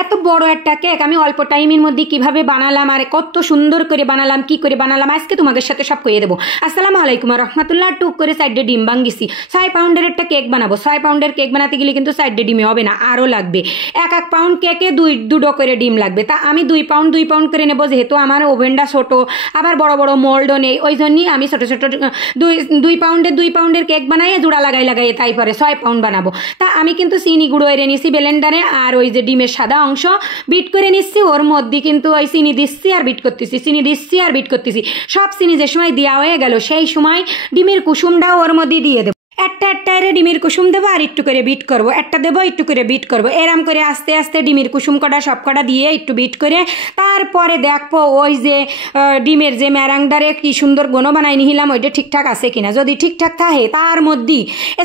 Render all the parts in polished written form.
এত বড় একটা কেক আমি অল্প টাইমের মধ্যে কিভাবে বানালাম আর কত সুন্দর করে বানালাম, কি করে বানালাম আজকে তোমাদের সাথে সব কইয়ে দেবো। আসসালামু আলাইকুম রহমতুল্লাহ। টুক করে সাইডে ডিম ভাঙ্গিছি। 6 পাউন্ডের একটা কেক বানাবো। 6 পাউন্ডের কেক বানাতে গেলে কিন্তু সাইডে ডিমে হবে না, আরও লাগবে। 1 পাউন্ড কেকে দুটো করে ডিম লাগবে। তা আমি 2 পাউন্ড করে নেবো, যেহেতু আমার ওভেনটা ছোটো, আবার বড় বড় মোল্ডও নেই, ওই জন্যই আমি ছোটো ছোটো 2 পাউন্ডের কেক বানাইয়ে জোড়া লাগাই তাই পরে 6 পাউন্ড বানাবো। তা আমি কিন্তু চিনি গুঁড়ো এনে নিছি ব্লেন্ডারে, আর ওই যে ডিমের সাদা অংশ বিট করে নিচ্ছি। ওর মধ্যে কিন্তু ওই চিনি দিচ্ছি আর বিট করতেছি, সব চিনি যে সময় দেওয়া হয়ে গেল সেই সময় ডিমের কুসুমটাও ওর মধ্যে দিয়ে দেবো। একটা ডিমের কুসুম দেবো আর একটু করে বিট করবো, একটা দেবো একটু করে বিট করবো, এরম করে আস্তে আস্তে ডিমের কুসুম কটা সব কটা দিয়ে একটু বিট করে তারপরে দেখবো ওই যে ডিমের যে ম্যারাংডারে কি সুন্দর গোনো বানাই নিলাম ওইটা ঠিকঠাক আছে কিনা। যদি ঠিকঠাক থাকে তার মধ্যে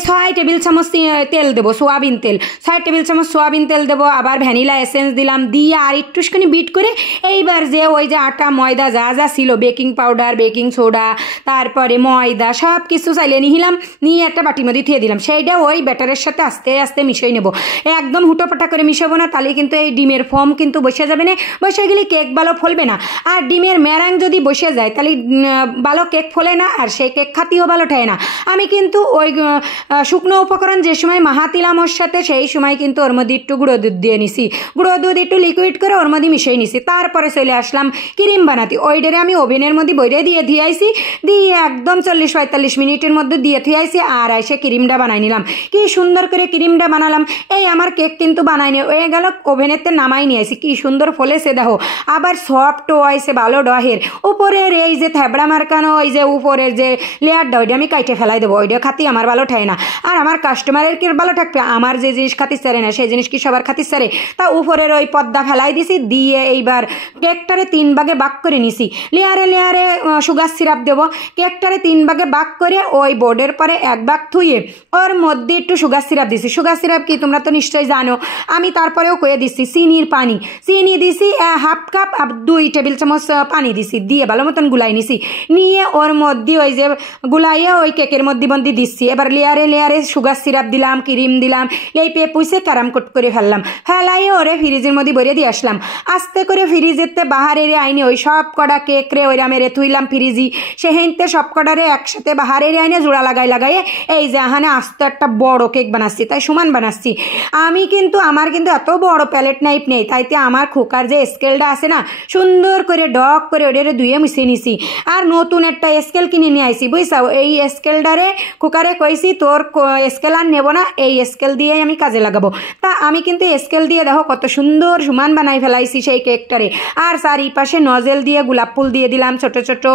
6 টেবিল চামচ তেল দেবো, সোয়াবিন তেল 6 টেবিল চামচ সোয়াবিন তেল দেবো, আবার ভ্যানিলা এসেন্স দিলাম, দিয়ে আর একটুখানি বিট করে এইবার যে ওই যে আটা ময়দা যা ছিল, বেকিং পাউডার বেকিং সোডা তারপরে ময়দা সব কিছু চাইলে নিলাম, নিয়ে একটা বাটির মধ্যে দিয়ে দিলাম। সেইটা ওই ব্যাটারের সাথে আস্তে আস্তে মিশিয়ে নেবো। একদম হুটোপাটা করে মিশাবো না, তাহলে কিন্তু এই ডিমের ফোম কিন্তু বসে যাবে না, বসে গেলে কেক ভালো ফলবে না। আর ডিমের ম্যারাং যদি বসে যায় তাহলে ভালো কেক ফলে না, আর সেই কেক খাতিও ভালো ঠায় না। আমি কিন্তু ওই শুকনো উপকরণ যে সময় মাহাতিলাম ওর সাথে, সেই সময় কিন্তু ওর মধ্যে একটু গুঁড়ো দুধ দিয়ে নিছি, গুঁড়ো দুধ একটু লিকুইড করে ওর মধ্যে মিশিয়ে নিছি। তারপরে চলে আসলাম ক্রিম বানাতে। ওইটারে আমি ওভেনের মধ্যে বইরে দিয়ে আইছি, দিয়ে একদম 40-45 মিনিটের মধ্যে দিয়ে আইছি। আর এসে ক্রিমটা বানাই নিলাম। কি সুন্দর করে ক্রিমটা বানালাম। এই আমার কেক কিন্তু বানাইনি হয়ে গেল, ওভেনেতে নামাই নিয়ে আসি। কি সুন্দর ফলেছে দেখো, আবার সফটও হয়েছে ভালো ডহের। উপরের এই যে থ্যাবড়া মার্কানো ওই যে উপরের যে লেয়ারটা ওইটা আমি কাইটে ফেলাই দেবো, ওইটা খাতি আমার ভালো ঠায় না। আর আমার কাস্টমারের কি ভালো থাকবে, আমার যে জিনিস খাতির সারে না সেই জিনিস কি সবার খাতির সারে। তা উপরের ওই পর্দা ফেলাই দিছি, দিয়ে এইবার কেকটারে 3 ভাগে ভাগ করে নিছি। লেয়ারে সুগার সিরাপ দেবো। কেকটারে 3 ভাগে ভাগ করে ওই বোর্ডের পরে 1 ভাগ থুয়ে ওর মধ্যে একটু সুগার সিরাপ দিছি। সুগার সিরাপ কি তোমরা তো নিশ্চয়ই জানো, আমি তারপরেও কয়ে দিচ্ছি। চিনি দিছি 1/2 কাপ, 2 টেবিল চামচ পানি দিছি, দিয়ে ভালো মতন গুলাই নিছি। নিয়ে ওর মধ্যে ওই যে গুলাইয়ে ওই কেকের মধ্যে দিচ্ছি। এবার লেয়ারে সুগার সিরাপ দিলাম, ক্রিম দিলাম, এই পুইসে ক্যারাম কোট করে ফেলাইয়ে ওরে ফ্রিজের মধ্যে ভরে দিয়ে আসলাম। আস্তে করে ফ্রিজেতে বাহারে আইনে ওই সব কটা কেক রে ওইরা মেরে থুইলাম ফ্রিজি। সেহেনতে সব কটারে একসাথে বাহারে আইনে জোড়া লাগাইয়ে এই যে এখানে আস্তে একটা বড় কেক বানাচ্ছি, তাই সমান বানাচ্ছি। আমার কিন্তু এত বড় প্যালেট নাইফ নেই, তাইতে আমার খোকার যে স্কেলটা আছে না, সুন্দর করে ডক করে ওটারে ধুয়ে মিশিয়ে নিছি। আর নতুন একটা স্কেল কিনে নিয়ে আইছি, বুঝছাও। এই স্কেলটারে খোকারে কইছি তোর স্কেল আর নেবো না, এই স্কেল দিয়েই আমি কাজে লাগাবো। তা আমি কিন্তু স্কেল দিয়ে দেখো কত সুন্দর সমান বানাই ফেলাইছি সেই কেকটারে। আর চারিপাশে নজেল দিয়ে গোলাপ ফুল দিয়ে দিলাম, ছোট ছোট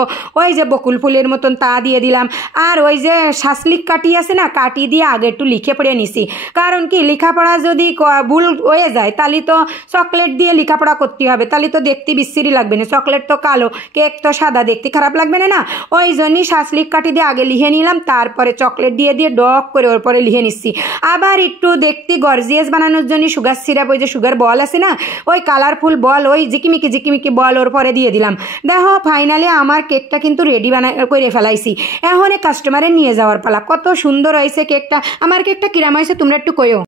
ওই যে বকুল ফুলের মতন তা দিয়ে দিলাম। আর ওই যে শাসলিক কাটি আছে না, কাটি দিয়ে আগে একটু লিখে পড়ে নিছি। কারণ কি লেখাপড়া যদি ভুল হয়ে যায় তাহলে তো চকলেট দিয়ে লেখাপড়া করতে হবে, তাহলে তো দেখতে বিশ্রী লাগবে না। চকলেট তো কালো, কেক তো সাদা, দেখতে খারাপ লাগবে না। ওই জন্যই শাসলিক কাটি দিয়ে আগে লিখে নিলাম, তারপরে চকলেট দিয়ে ডক করে ওর পরে লিখে নিচ্ছি। আবার একটু দেখতে গর্জিয়াস বানানোর জন্য সুগার সিরাপ, ওই যে সুগার বল আছে না, ওই কালারফুল বল, ওই জিকিমিকি বল ওর পরে দিয়ে দিলাম। দেখো ফাইনালি আমার কেকটা কিন্তু রেডি করে ফেলাইছি। এখন কাস্টমারে নিয়ে যাওয়ার পালা। কত সুন্দর হয়েছে কেকটা। আমার কেকটা কিরাম হয়েছে তোমরা একটু কইও।